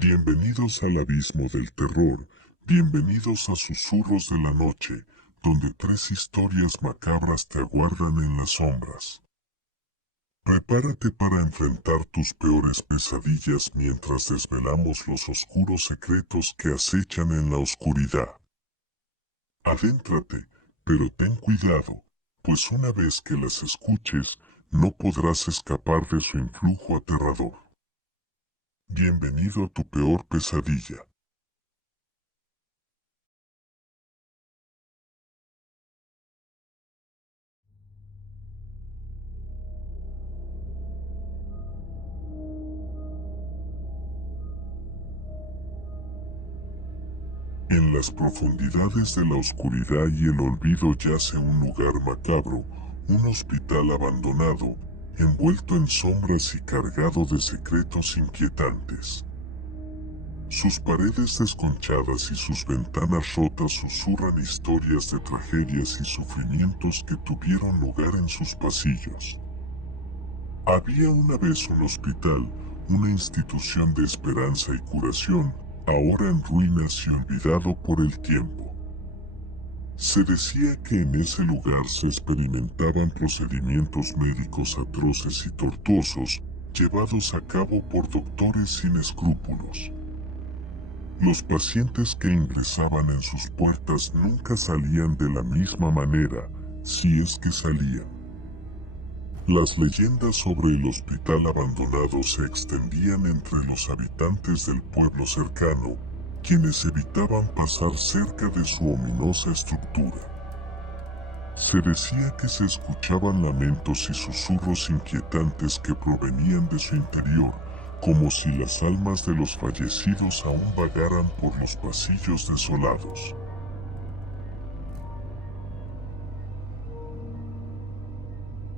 Bienvenidos al abismo del terror, bienvenidos a Susurros de la Noche, donde tres historias macabras te aguardan en las sombras. Prepárate para enfrentar tus peores pesadillas mientras desvelamos los oscuros secretos que acechan en la oscuridad. Adéntrate, pero ten cuidado, pues una vez que las escuches, no podrás escapar de su influjo aterrador. Bienvenido a tu peor pesadilla. En las profundidades de la oscuridad y el olvido yace un lugar macabro, un hospital abandonado, envuelto en sombras y cargado de secretos inquietantes. Sus paredes desconchadas y sus ventanas rotas susurran historias de tragedias y sufrimientos que tuvieron lugar en sus pasillos. Había una vez un hospital, una institución de esperanza y curación, ahora en ruinas y olvidado por el tiempo. Se decía que en ese lugar se experimentaban procedimientos médicos atroces y tortuosos, llevados a cabo por doctores sin escrúpulos. Los pacientes que ingresaban en sus puertas nunca salían de la misma manera, si es que salían. Las leyendas sobre el hospital abandonado se extendían entre los habitantes del pueblo cercano, quienes evitaban pasar cerca de su ominosa estructura. Se decía que se escuchaban lamentos y susurros inquietantes que provenían de su interior, como si las almas de los fallecidos aún vagaran por los pasillos desolados.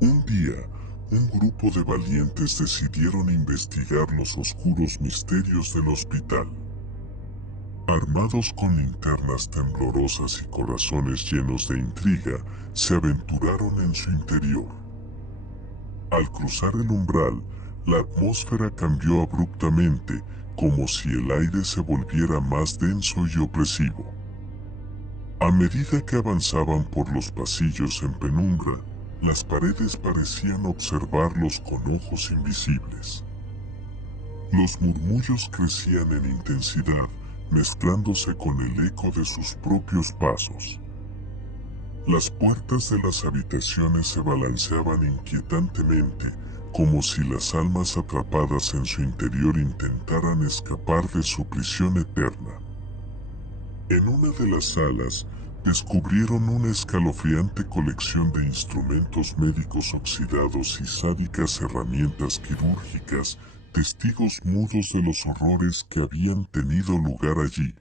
Un día, un grupo de valientes decidieron investigar los oscuros misterios del hospital. Armados con linternas temblorosas y corazones llenos de intriga, se aventuraron en su interior. Al cruzar el umbral, la atmósfera cambió abruptamente, como si el aire se volviera más denso y opresivo. A medida que avanzaban por los pasillos en penumbra, las paredes parecían observarlos con ojos invisibles. Los murmullos crecían en intensidad, mezclándose con el eco de sus propios pasos. Las puertas de las habitaciones se balanceaban inquietantemente, como si las almas atrapadas en su interior intentaran escapar de su prisión eterna. En una de las salas, descubrieron una escalofriante colección de instrumentos médicos oxidados y sádicas herramientas quirúrgicas, testigos mudos de los horrores que habían tenido lugar allí.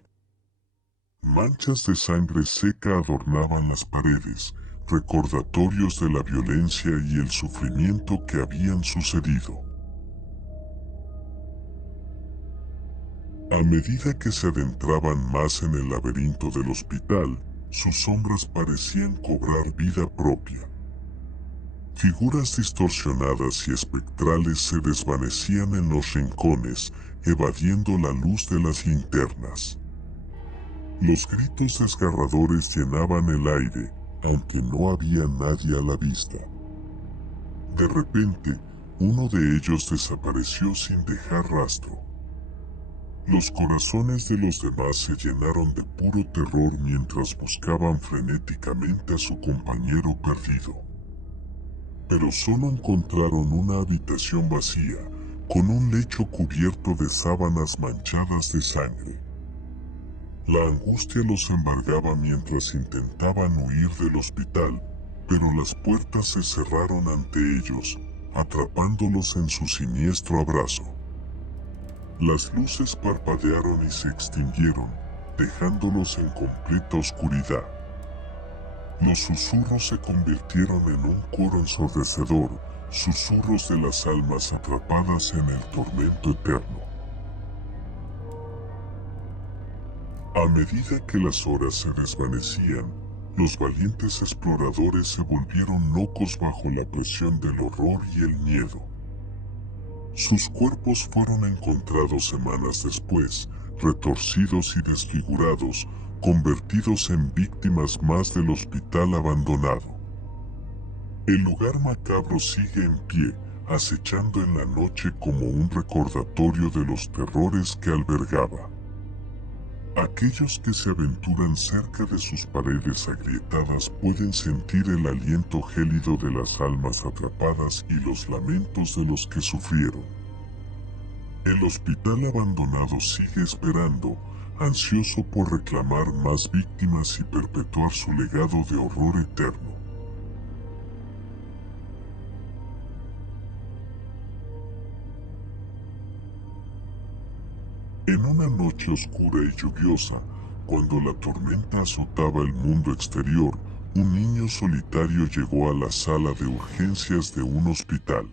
Manchas de sangre seca adornaban las paredes, recordatorios de la violencia y el sufrimiento que habían sucedido. A medida que se adentraban más en el laberinto del hospital, sus sombras parecían cobrar vida propia. Figuras distorsionadas y espectrales se desvanecían en los rincones, evadiendo la luz de las linternas. Los gritos desgarradores llenaban el aire, aunque no había nadie a la vista. De repente, uno de ellos desapareció sin dejar rastro. Los corazones de los demás se llenaron de puro terror mientras buscaban frenéticamente a su compañero perdido. Pero solo encontraron una habitación vacía, con un lecho cubierto de sábanas manchadas de sangre. La angustia los embargaba mientras intentaban huir del hospital, pero las puertas se cerraron ante ellos, atrapándolos en su siniestro abrazo. Las luces parpadearon y se extinguieron, dejándolos en completa oscuridad. Los susurros se convirtieron en un coro ensordecedor, susurros de las almas atrapadas en el tormento eterno. A medida que las horas se desvanecían, los valientes exploradores se volvieron locos bajo la presión del horror y el miedo. Sus cuerpos fueron encontrados semanas después, retorcidos y desfigurados, convertidos en víctimas más del hospital abandonado. El lugar macabro sigue en pie, acechando en la noche como un recordatorio de los terrores que albergaba. Aquellos que se aventuran cerca de sus paredes agrietadas pueden sentir el aliento gélido de las almas atrapadas y los lamentos de los que sufrieron. El hospital abandonado sigue esperando, ansioso por reclamar más víctimas y perpetuar su legado de horror eterno. En una noche oscura y lluviosa, cuando la tormenta azotaba el mundo exterior, un niño solitario llegó a la sala de urgencias de un hospital.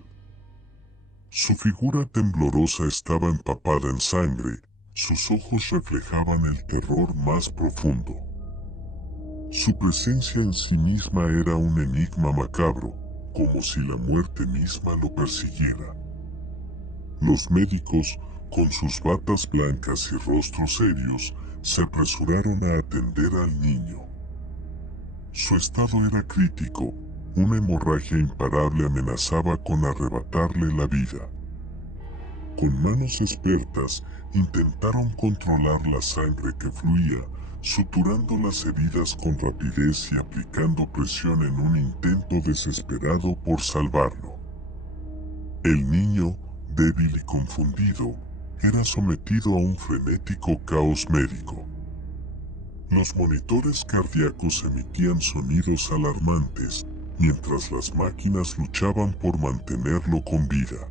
Su figura temblorosa estaba empapada en sangre, sus ojos reflejaban el terror más profundo. Su presencia en sí misma era un enigma macabro, como si la muerte misma lo persiguiera. Los médicos, con sus batas blancas y rostros serios, se apresuraron a atender al niño. Su estado era crítico, una hemorragia imparable amenazaba con arrebatarle la vida. Con manos expertas, intentaron controlar la sangre que fluía, suturando las heridas con rapidez y aplicando presión en un intento desesperado por salvarlo. El niño, débil y confundido, era sometido a un frenético caos médico. Los monitores cardíacos emitían sonidos alarmantes, mientras las máquinas luchaban por mantenerlo con vida.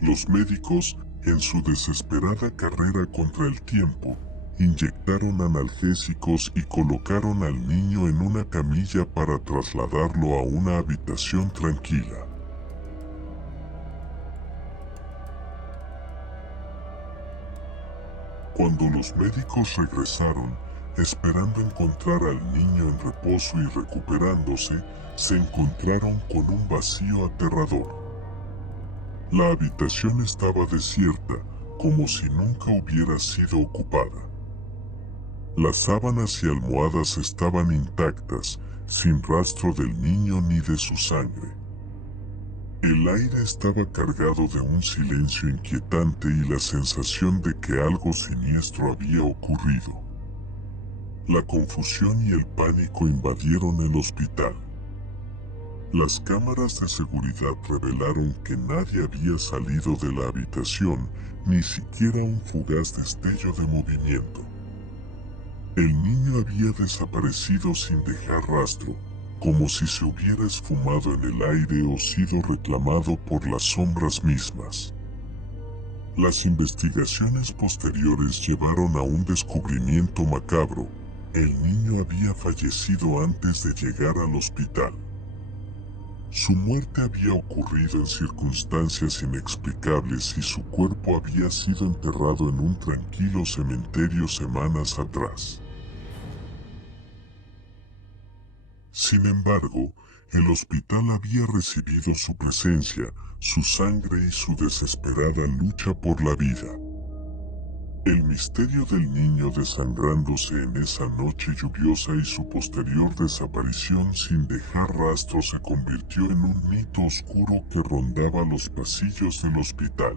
Los médicos, en su desesperada carrera contra el tiempo, inyectaron analgésicos y colocaron al niño en una camilla para trasladarlo a una habitación tranquila. Cuando los médicos regresaron, esperando encontrar al niño en reposo y recuperándose, se encontraron con un vacío aterrador. La habitación estaba desierta, como si nunca hubiera sido ocupada. Las sábanas y almohadas estaban intactas, sin rastro del niño ni de su sangre. El aire estaba cargado de un silencio inquietante y la sensación de que algo siniestro había ocurrido. La confusión y el pánico invadieron el hospital. Las cámaras de seguridad revelaron que nadie había salido de la habitación, ni siquiera un fugaz destello de movimiento. El niño había desaparecido sin dejar rastro, como si se hubiera esfumado en el aire o sido reclamado por las sombras mismas. Las investigaciones posteriores llevaron a un descubrimiento macabro. El niño había fallecido antes de llegar al hospital. Su muerte había ocurrido en circunstancias inexplicables y su cuerpo había sido enterrado en un tranquilo cementerio semanas atrás. Sin embargo, el hospital había recibido su presencia, su sangre y su desesperada lucha por la vida. El misterio del niño desangrándose en esa noche lluviosa y su posterior desaparición sin dejar rastro se convirtió en un mito oscuro que rondaba los pasillos del hospital.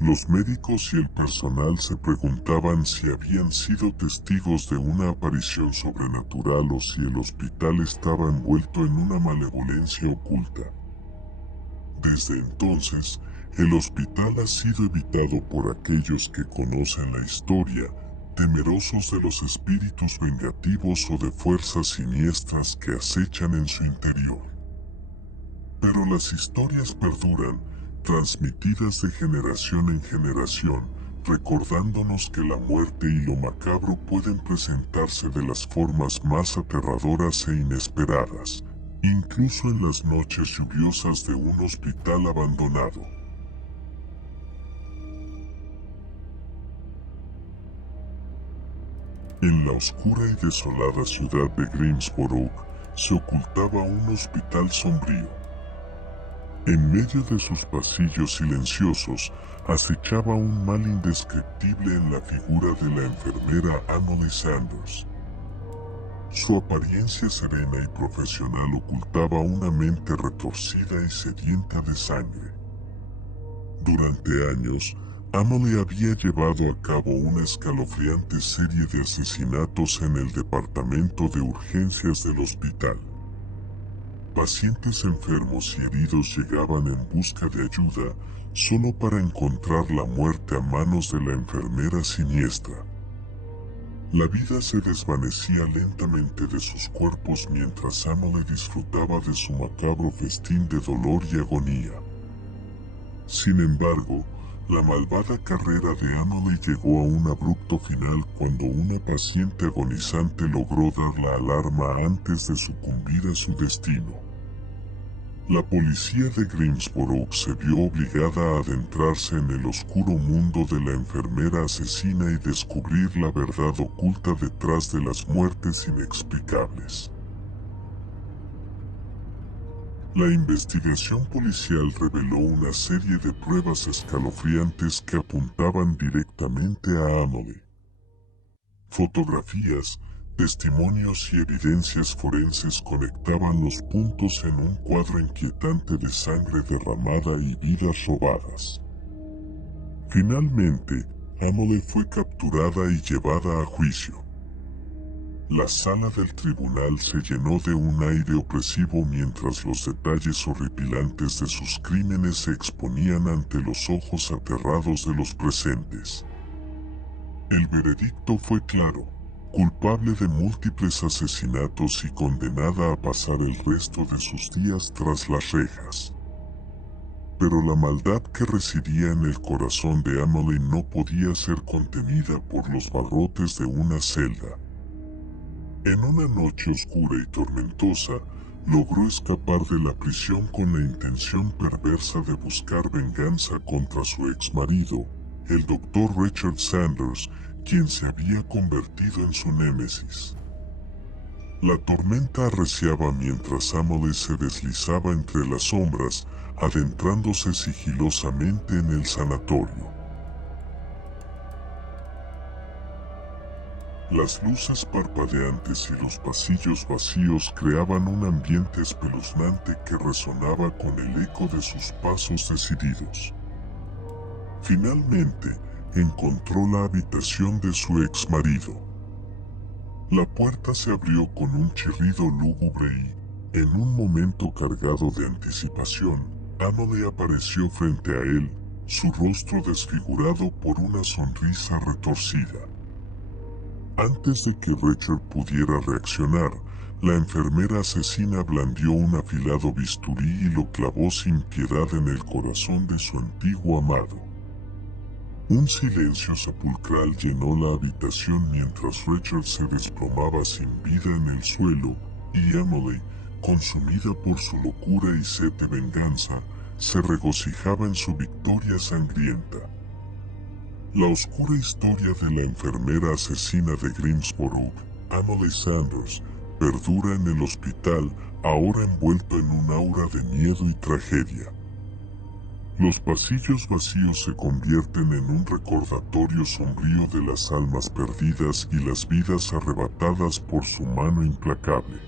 Los médicos y el personal se preguntaban si habían sido testigos de una aparición sobrenatural o si el hospital estaba envuelto en una malevolencia oculta. Desde entonces, el hospital ha sido evitado por aquellos que conocen la historia, temerosos de los espíritus vengativos o de fuerzas siniestras que acechan en su interior. Pero las historias perduran, transmitidas de generación en generación, recordándonos que la muerte y lo macabro pueden presentarse de las formas más aterradoras e inesperadas, incluso en las noches lluviosas de un hospital abandonado. En la oscura y desolada ciudad de Greensboro se ocultaba un hospital sombrío. En medio de sus pasillos silenciosos, acechaba un mal indescriptible en la figura de la enfermera Emily Sanders. Su apariencia serena y profesional ocultaba una mente retorcida y sedienta de sangre. Durante años, Emily había llevado a cabo una escalofriante serie de asesinatos en el departamento de urgencias del hospital. Pacientes enfermos y heridos llegaban en busca de ayuda solo para encontrar la muerte a manos de la enfermera siniestra. La vida se desvanecía lentamente de sus cuerpos mientras Emily disfrutaba de su macabro festín de dolor y agonía. Sin embargo, la malvada carrera de Emily llegó a un abrupto final cuando una paciente agonizante logró dar la alarma antes de sucumbir a su destino. La policía de Greensboro se vio obligada a adentrarse en el oscuro mundo de la enfermera asesina y descubrir la verdad oculta detrás de las muertes inexplicables. La investigación policial reveló una serie de pruebas escalofriantes que apuntaban directamente a Emily. Fotografías, testimonios y evidencias forenses conectaban los puntos en un cuadro inquietante de sangre derramada y vidas robadas. Finalmente, Emily fue capturada y llevada a juicio. La sala del tribunal se llenó de un aire opresivo mientras los detalles horripilantes de sus crímenes se exponían ante los ojos aterrados de los presentes. El veredicto fue claro: culpable de múltiples asesinatos y condenada a pasar el resto de sus días tras las rejas. Pero la maldad que residía en el corazón de Emily no podía ser contenida por los barrotes de una celda. En una noche oscura y tormentosa, logró escapar de la prisión con la intención perversa de buscar venganza contra su exmarido, el Dr. Richard Sanders, quien se había convertido en su némesis. La tormenta arreciaba mientras Emily se deslizaba entre las sombras, adentrándose sigilosamente en el sanatorio. Las luces parpadeantes y los pasillos vacíos creaban un ambiente espeluznante que resonaba con el eco de sus pasos decididos. Finalmente, encontró la habitación de su exmarido. La puerta se abrió con un chirrido lúgubre y, en un momento cargado de anticipación, Emily apareció frente a él, su rostro desfigurado por una sonrisa retorcida. Antes de que Richard pudiera reaccionar, la enfermera asesina blandió un afilado bisturí y lo clavó sin piedad en el corazón de su antiguo amado. Un silencio sepulcral llenó la habitación mientras Richard se desplomaba sin vida en el suelo, y Emily, consumida por su locura y sed de venganza, se regocijaba en su victoria sangrienta. La oscura historia de la enfermera asesina de Greensboro, Emily Sanders, perdura en el hospital, ahora envuelto en un aura de miedo y tragedia. Los pasillos vacíos se convierten en un recordatorio sombrío de las almas perdidas y las vidas arrebatadas por su mano implacable.